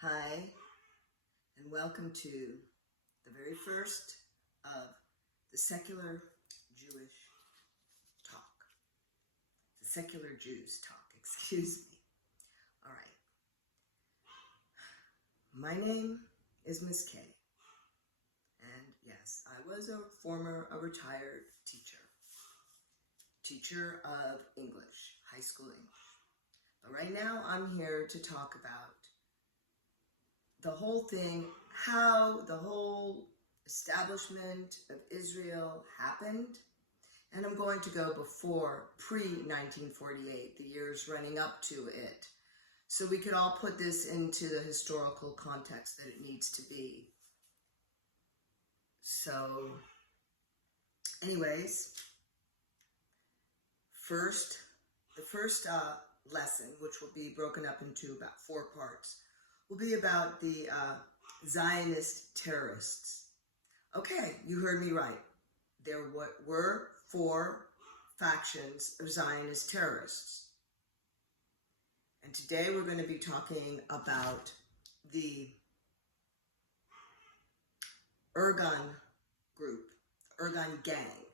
Hi, and welcome to the very first of the secular Jewish talk. The secular Jews talk, excuse me. All right. My name is Miss K. And yes, I was a retired teacher of English, high school English. But right now I'm here to talk about the whole thing, how the whole establishment of Israel happened, and I'm going to go before pre-1948, the years running up to it, so we could all put this into the historical context that it needs to be. So, anyways, the first lesson, which will be broken up into about 4 parts, will be about the Zionist terrorists. Okay, you heard me right. There were 4 factions of Zionist terrorists. And today we're going to be talking about the Irgun group, Irgun gang.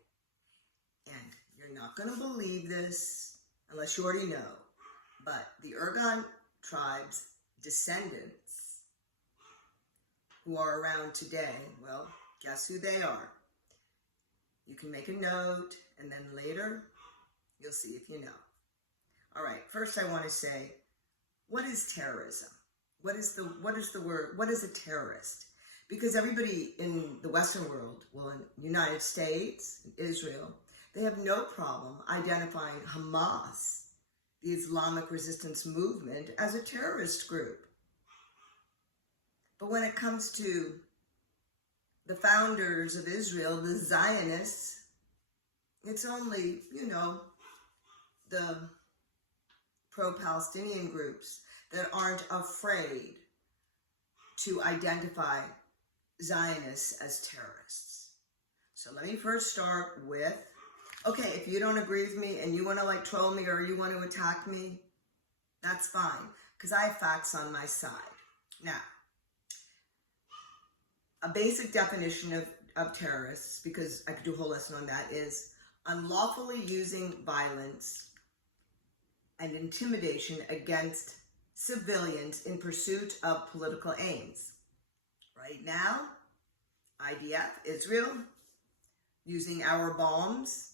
And you're not going to believe this unless you already know, but the Irgun tribe's descendants who are around today, well, guess who they are? You can make a note, and then later you'll see if you know. All right, first I want to say, what is terrorism? What is the word? What is a terrorist? Because everybody in the Western world, well, in the United States, in Israel, they have no problem identifying Hamas, the Islamic resistance movement, as a terrorist group. But when it comes to the founders of Israel, the Zionists, it's only, the pro-Palestinian groups that aren't afraid to identify Zionists as terrorists. So let me first start with, okay, if you don't agree with me and you want to troll me or you want to attack me, that's fine, because I have facts on my side. Now, a basic definition of terrorists, because I could do a whole lesson on that, is unlawfully using violence and intimidation against civilians in pursuit of political aims. Right now, IDF, Israel, using our bombs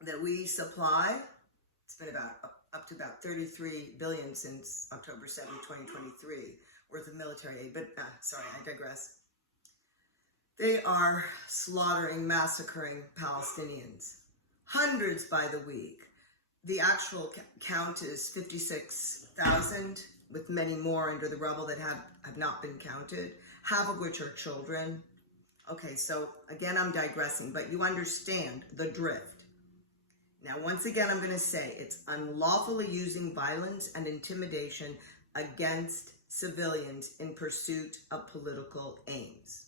that we supply, it's been up to about 33 billion since October 7, 2023, worth of military aid, but sorry, I digress. They are slaughtering, massacring Palestinians. Hundreds by the week. The actual count is 56,000, with many more under the rubble that have not been counted, half of which are children. Okay, so again, I'm digressing, but you understand the drift. Now, once again, I'm going to say it's unlawfully using violence and intimidation against civilians in pursuit of political aims.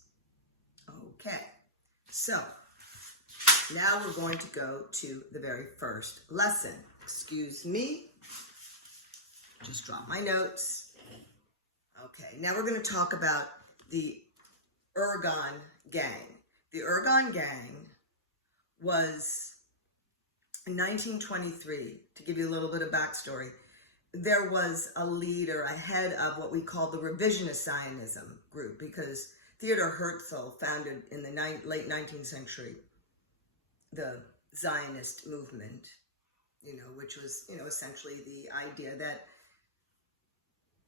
Okay, so now we're going to go to the very first lesson. Excuse me, just dropped my notes. Okay, now we're going to talk about the Irgun gang. The Irgun gang was in 1923, to give you a little bit of backstory, there was a leader, a head of what we call the revisionist Zionism group, because Theodor Herzl founded in the late 19th century the Zionist movement, which was, essentially the idea that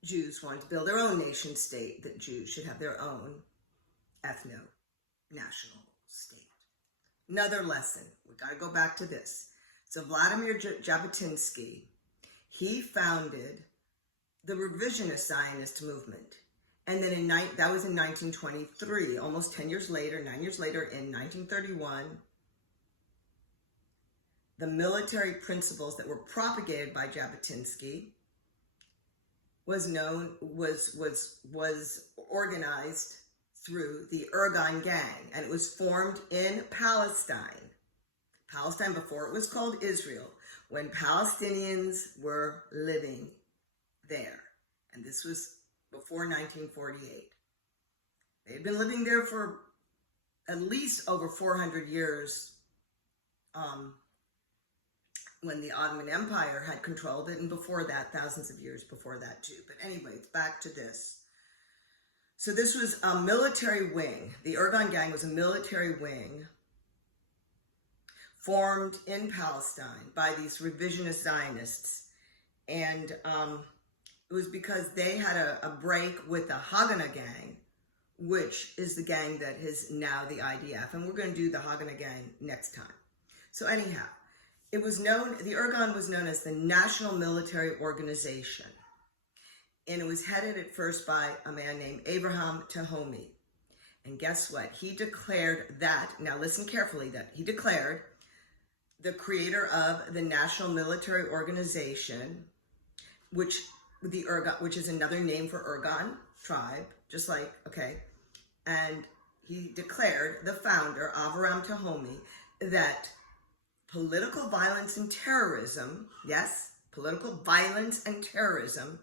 Jews wanted to build their own nation state, that Jews should have their own ethno-national state. Another lesson, we got to go back to this. So Vladimir Jabotinsky, he founded the revisionist Zionist movement. And then that was in 1923, almost 9 years later, in 1931, the military principles that were propagated by Jabotinsky was organized through the Irgun gang, and it was formed in Palestine. Palestine before it was called Israel, when Palestinians were living there. And this was before 1948. They had been living there for at least over 400 years when the Ottoman Empire had controlled it, and before that, thousands of years before that too. But anyway, it's back to this. So this was a military wing. The Ergon Gang was a military wing formed in Palestine by these revisionist Zionists. And it was because they had a break with the Haganah Gang, which is the gang that is now the IDF. And we're going to do the Haganah Gang next time. So anyhow, it was known, the Ergon was known as the National Military Organization. And it was headed at first by a man named Abraham Tahomi. And guess what? He declared that, now listen carefully, that he declared the creator of the National Military Organization, which is another name for Ergon tribe, just like, okay. And he declared, the founder, Avraham Tahomi, that political violence and terrorism, yes, political violence and terrorism,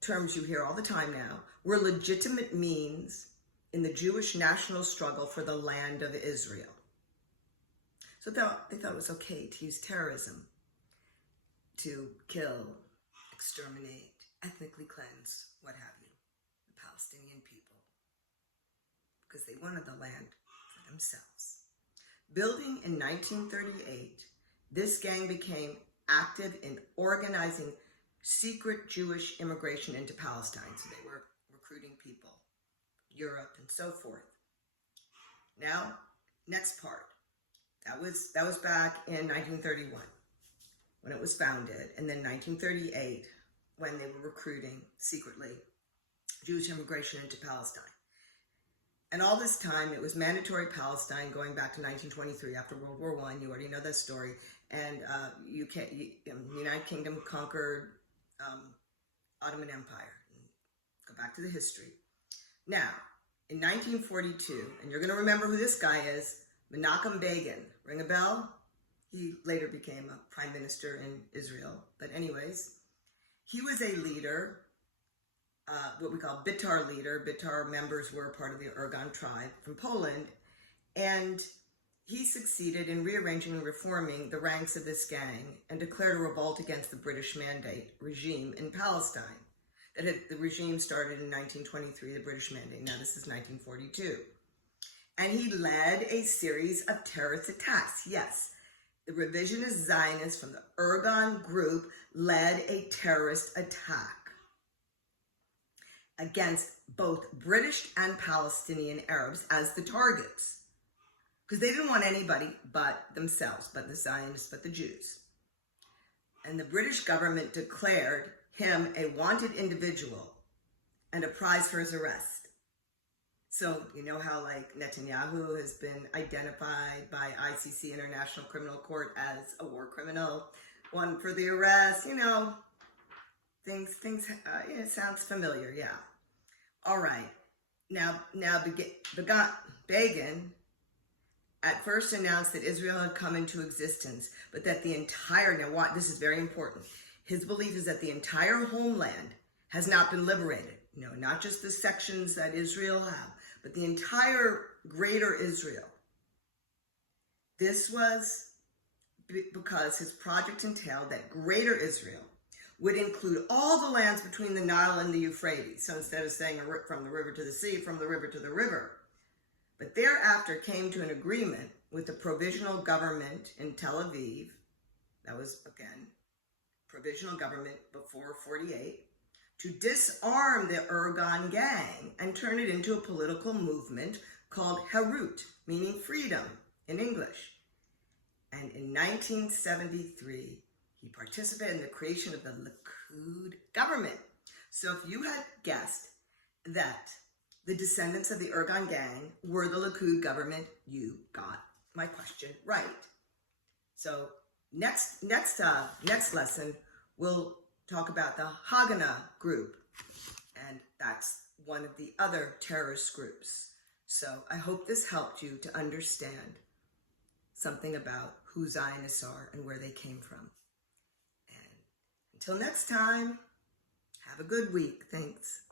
terms you hear all the time now, were legitimate means in the Jewish national struggle for the land of Israel. So they thought it was okay to use terrorism to kill, exterminate, ethnically cleanse, what have you, the Palestinian people, because they wanted the land for themselves. Building in 1938, this gang became active in organizing secret Jewish immigration into Palestine. So they were recruiting people, Europe and so forth. Now, next part. That was back in 1931 when it was founded, and then 1938 when they were recruiting secretly Jewish immigration into Palestine. And all this time, it was mandatory Palestine going back to 1923 after World War I. You already know that story. And the United Kingdom conquered Ottoman Empire. Go back to the history. Now, in 1942, and you're going to remember who this guy is, Menachem Begin. Ring a bell? He later became a prime minister in Israel. But anyways, he was a leader, what we call Bitar leader. Bitar members were part of the Ergon tribe from Poland. And he succeeded in rearranging and reforming the ranks of this gang and declared a revolt against the British Mandate regime in Palestine. The regime started in 1923, the British Mandate. Now this is 1942. And he led a series of terrorist attacks. Yes, the revisionist Zionists from the Ergon group led a terrorist attack against both British and Palestinian Arabs as the targets. Because they didn't want anybody but themselves, but the Zionists, but the Jews. And the British government declared him a wanted individual and a prize for his arrest. So, you know how like Netanyahu has been identified by ICC, International Criminal Court, as a war criminal, one for the arrest, you know, it sounds familiar, yeah. All right, now Begin at first announced that Israel had come into existence, but that the entire, this is very important, his belief is that the entire homeland has not been liberated. No, not just the sections that Israel have, but the entire greater Israel. This was because his project entailed that greater Israel would include all the lands between the Nile and the Euphrates. So instead of saying from the river to the sea, from the river to the river. But thereafter came to an agreement with the provisional government in Tel Aviv. That was, again, provisional government before 48. To disarm the Ergon gang and turn it into a political movement called Herut, meaning freedom in English. And in 1973, he participated in the creation of the Likud government. So if you had guessed that the descendants of the Ergon gang were the Likud government, you got my question right. So next lesson, we'll talk about the Haganah group, and that's one of the other terrorist groups. So I hope this helped you to understand something about who Zionists are and where they came from. And until next time, have a a good week. Thanks.